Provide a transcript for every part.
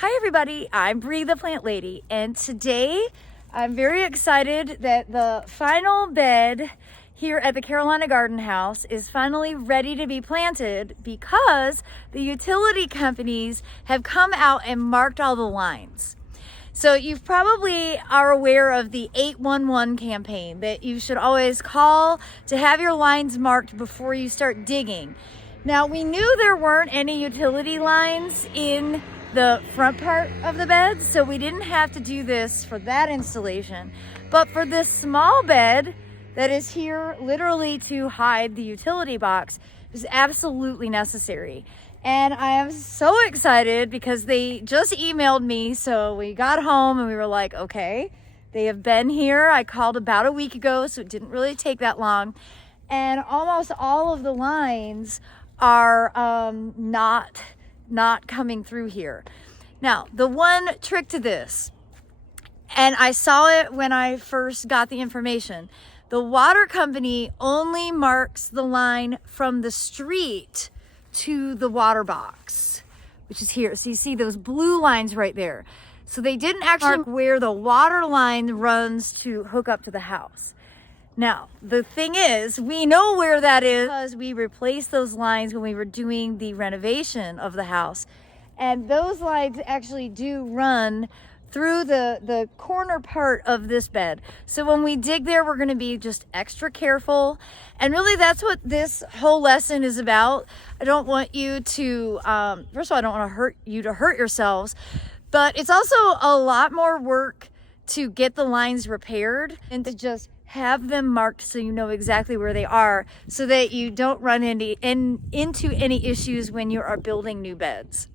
Hi everybody, I'm Bree the Plant Lady, and today I'm very excited that the final bed here at the Carolina Garden House is finally ready to be planted because the utility companies have come out and marked all the lines. So you probably are aware of the 811 campaign that you should always call to have your lines marked before you start digging. Now, we knew there weren't any utility lines in the front part of the bed, so we didn't have to do this for that installation. But for this small bed that is here literally to hide the utility box, it was absolutely necessary. And I am so excited because they just emailed me. So we got home and we were like, okay, they have been here. I called about a week ago, so it didn't really take that long. And almost all of the lines are not coming through here. Now, the one trick to this, and I saw it when I first got the information, the water company only marks the line from the street to the water box, which is here. So you see those blue lines right there. So they didn't actually mark where the water line runs to hook up to the house. Now, the thing is, we know where that is because we replaced those lines when we were doing the renovation of the house. And those lines actually do run through the corner part of this bed. So when we dig there, we're gonna be just extra careful. And really that's what this whole lesson is about. I don't want you to, first of all, I don't wanna hurt you to hurt yourselves, but it's also a lot more work to get the lines repaired and to just have them marked so you know exactly where they are so that you don't run into any issues when you are building new beds.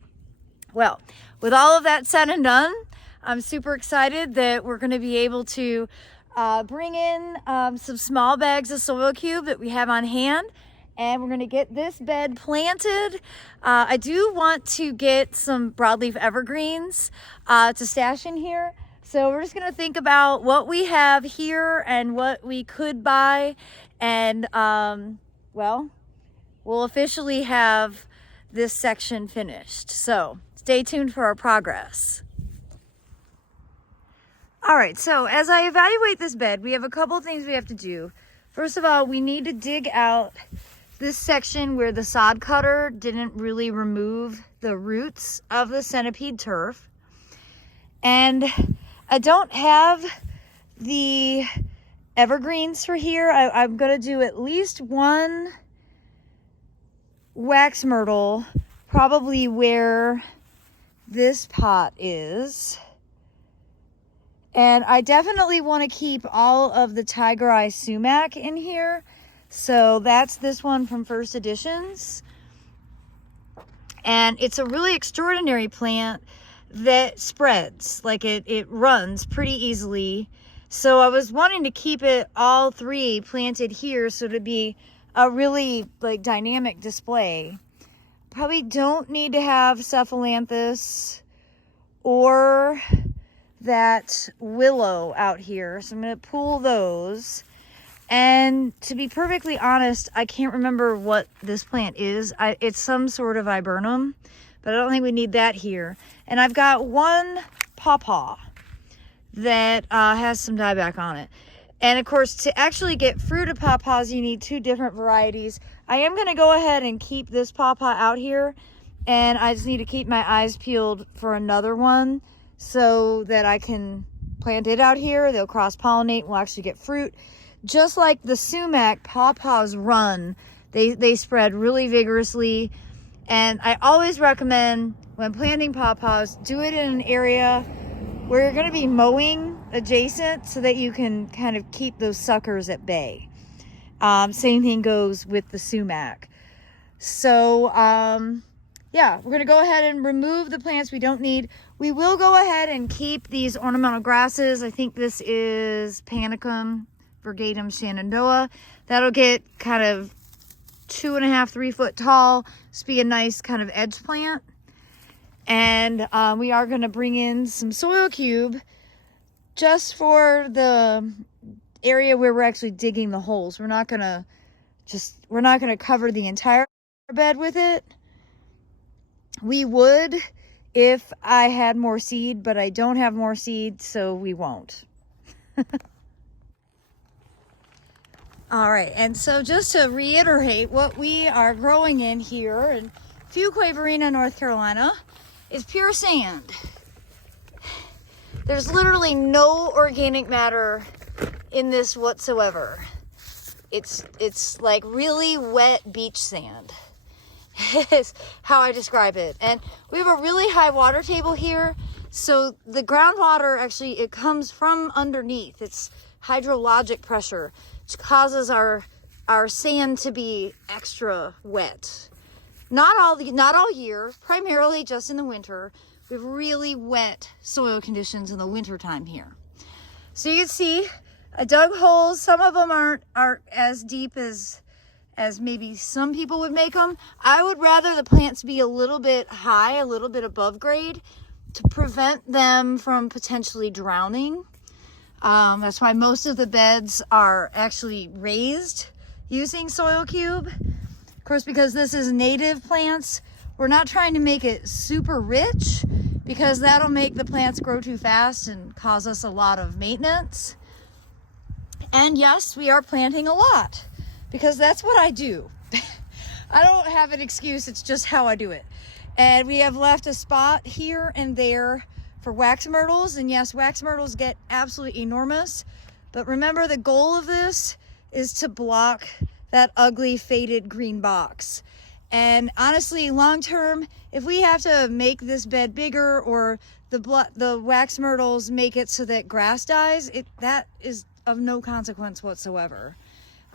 Well, with all of that said and done, I'm super excited that we're going to be able to bring in some small bags of soil cube that we have on hand, and we're going to get this bed planted. I do want to get some broadleaf evergreens to stash in here. So we're just going to think about what we have here and what we could buy. And, well, we'll officially have this section finished. So stay tuned for our progress. All right, so as I evaluate this bed, we have a couple of things we have to do. First of all, we need to dig out this section where the sod cutter didn't really remove the roots of the centipede turf. And I don't have the evergreens for here. I'm gonna do at least one wax myrtle, probably where this pot is. And I definitely want to keep all of the tiger eye sumac in here. So that's this one from First Editions. And it's a really extraordinary plant that spreads, like it runs pretty easily. So I was wanting to keep it all three planted here so to be a really like dynamic display. Probably don't need to have cephalanthus or that willow out here. So I'm going to pull those. And to be perfectly honest, I can't remember what this plant is. It's some sort of viburnum, but I don't think we need that here. And I've got one pawpaw that has some dieback on it. And of course, to actually get fruited pawpaws, you need two different varieties. I am going to go ahead and keep this pawpaw out here. And I just need to keep my eyes peeled for another one so that I can plant it out here. They'll cross-pollinate and we'll actually get fruit. Just like the sumac, pawpaws run. They spread really vigorously. And I always recommend when planting pawpaws, do it in an area where you're going to be mowing adjacent so that you can kind of keep those suckers at bay. Same thing goes with the sumac. So, yeah, we're going to go ahead and remove the plants we don't need. We will go ahead and keep these ornamental grasses. I think this is Panicum Virgatum Shenandoah. That'll get kind of 2.5, 3 foot tall. Just be a nice kind of edge plant. And we are going to bring in some soil cube just for the area where we're actually digging the holes. We're not going to cover the entire bed with it. We would if I had more seed, but I don't have more seed, so we won't. All right, and so just to reiterate, what we are growing in here in Fuquay-Varina, North Carolina, is pure sand. There's literally no organic matter in this whatsoever. It's like really wet beach sand. Is how I describe it. And we have a really high water table here, so the groundwater actually, it comes from underneath. It's hydrologic pressure, which causes our sand to be extra wet. Not all year, primarily just in the winter. We have really wet soil conditions in the winter time here. So you can see I dug holes. Some of them aren't as deep as maybe some people would make them. I would rather the plants be a little bit high, a little bit above grade, to prevent them from potentially drowning. That's why most of the beds are actually raised using soil cube. Of course, because this is native plants, we're not trying to make it super rich, because that'll make the plants grow too fast and cause us a lot of maintenance. And yes, we are planting a lot, because that's what I do. I don't have an excuse, it's just how I do it. And we have left a spot here and there for wax myrtles, and yes, wax myrtles get absolutely enormous, but remember, the goal of this is to block that ugly faded green box. And honestly, long term, if we have to make this bed bigger, or the wax myrtles make it so that grass dies, that is of no consequence whatsoever.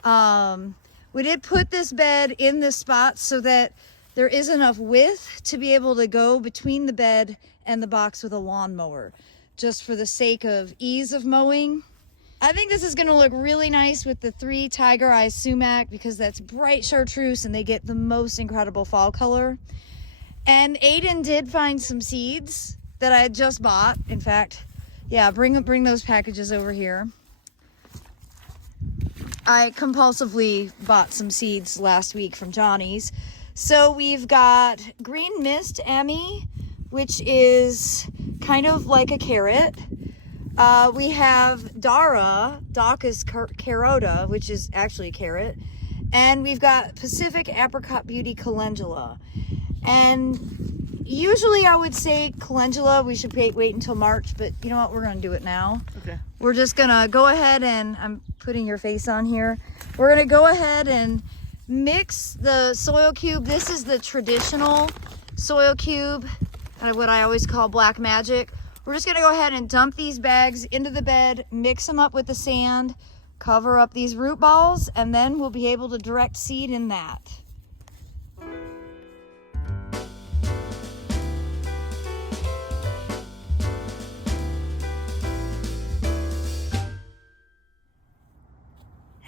We did put this bed in this spot so that there is enough width to be able to go between the bed and the box with a lawnmower, just for the sake of ease of mowing. I think this is going to look really nice with the 3 Tiger Eye sumac, because that's bright chartreuse and they get the most incredible fall color. And Aiden did find some seeds that I had just bought. In fact, yeah, bring those packages over here. I compulsively bought some seeds last week from Johnny's. So we've got green mist Emmy, which is kind of like a carrot. We have Dara, Daucus carota, which is actually a carrot. And we've got Pacific Apricot Beauty Calendula. And usually I would say calendula, we should wait until March, but you know what? We're going to do it now. Okay. We're just going to go ahead and, I'm putting your face on here. We're going to go ahead and mix the soil cube. This is the traditional soil cube, what I always call black magic. We're just going to go ahead and dump these bags into the bed, mix them up with the sand, cover up these root balls, and then we'll be able to direct seed in that.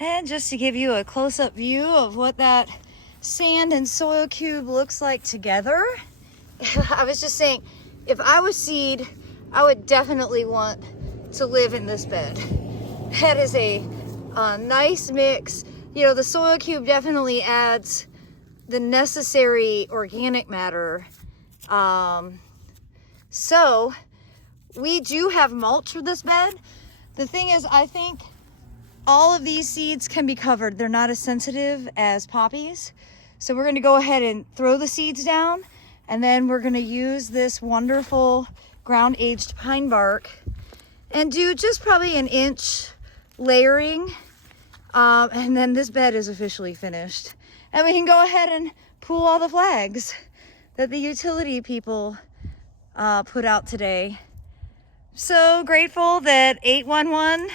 And just to give you a close-up view of what that sand and soil cube looks like together, I was just saying, if I was seed, I would definitely want to live in this bed. That is a nice mix. You know, the soil cube definitely adds the necessary organic matter. So we do have mulch for this bed. The thing is, I think all of these seeds can be covered. They're not as sensitive as poppies. So we're going to go ahead and throw the seeds down, and then we're going to use this wonderful ground aged pine bark and do just probably an inch layering. And then this bed is officially finished. And we can go ahead and pull all the flags that the utility people put out today. So grateful that 811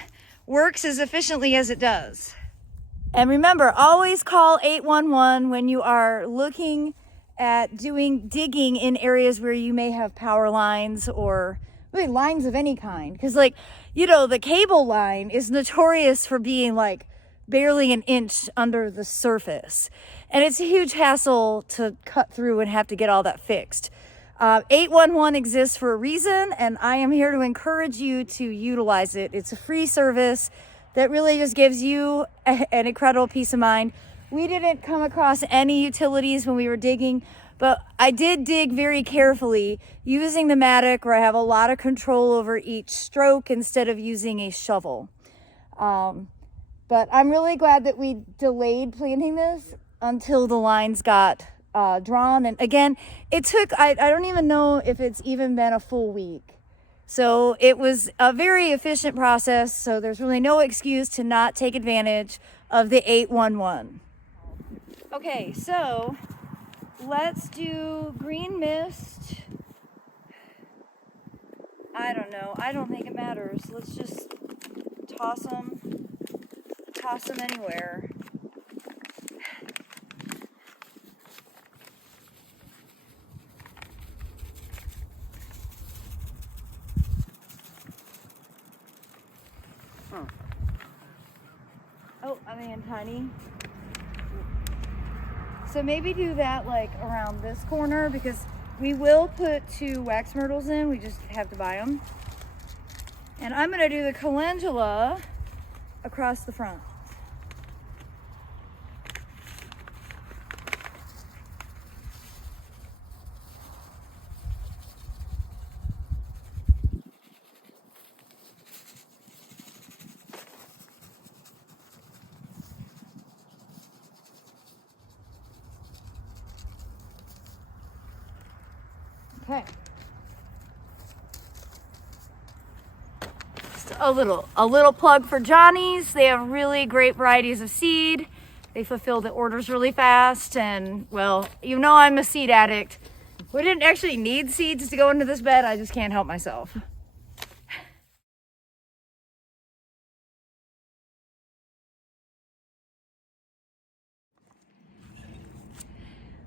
works as efficiently as it does. And remember, always call 811 when you are looking at digging in areas where you may have power lines or really lines of any kind. Because, like, you know, the cable line is notorious for being like barely an inch under the surface. And it's a huge hassle to cut through and have to get all that fixed. 811 exists for a reason, and I am here to encourage you to utilize it. It's a free service that really just gives you an incredible peace of mind. We didn't come across any utilities when we were digging, But I did dig very carefully using the mattock, where I have a lot of control over each stroke instead of using a shovel. But I'm really glad that we delayed planting this until the lines got drawn. And again, it took, I don't even know if it's even been a full week. So it was a very efficient process. So there's really no excuse to not take advantage of the 811. Okay, so let's do green mist. I don't know. I don't think it matters. Let's just toss them anywhere. Oh, I'm being tiny. So maybe do that like around this corner, because we will put 2 wax myrtles in. We just have to buy them. And I'm gonna do the calendula across the front. Okay. Just a little plug for Johnny's. They have really great varieties of seed. They fulfill the orders really fast, and well, you know I'm a seed addict. We didn't actually need seeds to go into this bed. I just can't help myself.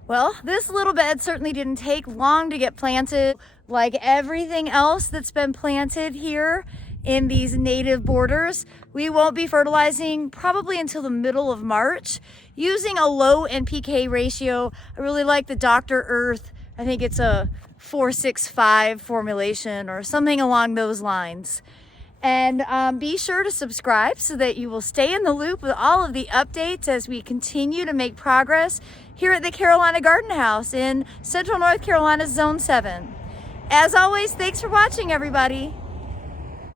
Well, this little bed certainly didn't take long to get planted. Like everything else that's been planted here in these native borders, we won't be fertilizing probably until the middle of March, using a low NPK ratio. I really like the Dr. Earth. I think it's a 465 formulation or something along those lines. And be sure to subscribe so that you will stay in the loop with all of the updates as we continue to make progress here at the Carolina Garden House in Central North Carolina's Zone 7. As always, thanks for watching, everybody.